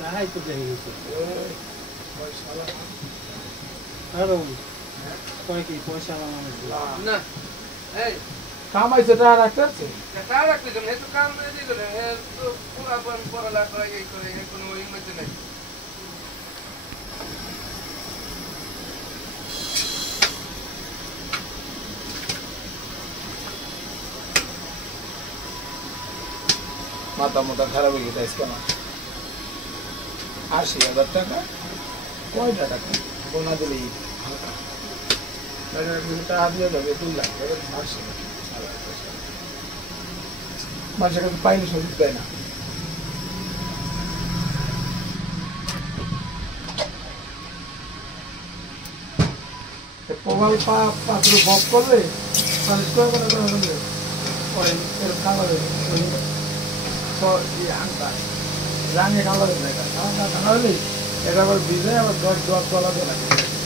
তাই তো দেখে গেছে পয়সা আরো কয় কি পয়সা মানুষ না এই কামাইছে টাকা রাখতেছে টাকা রাখতে কেন এত কাম করে দিই করে এ তো পুরা বন পড়ালা করে এই করে এ কোনো ওই মধ্যে নাই মাথা মোটা খারাপ হয়ে গেছে কেন ৮০,০০০ টাকা কয়টা টাকা গোনা দিলেই হালকা টাকা দিয়ে যাবে 2 লাখ ৮০ মানুষের কাছে পাইনি সুযোগ দেয় না প্রবাল পাত্র ভোগ করলে রাঙে কালার এটা আবার ভিজে আবার 10 12 লাগে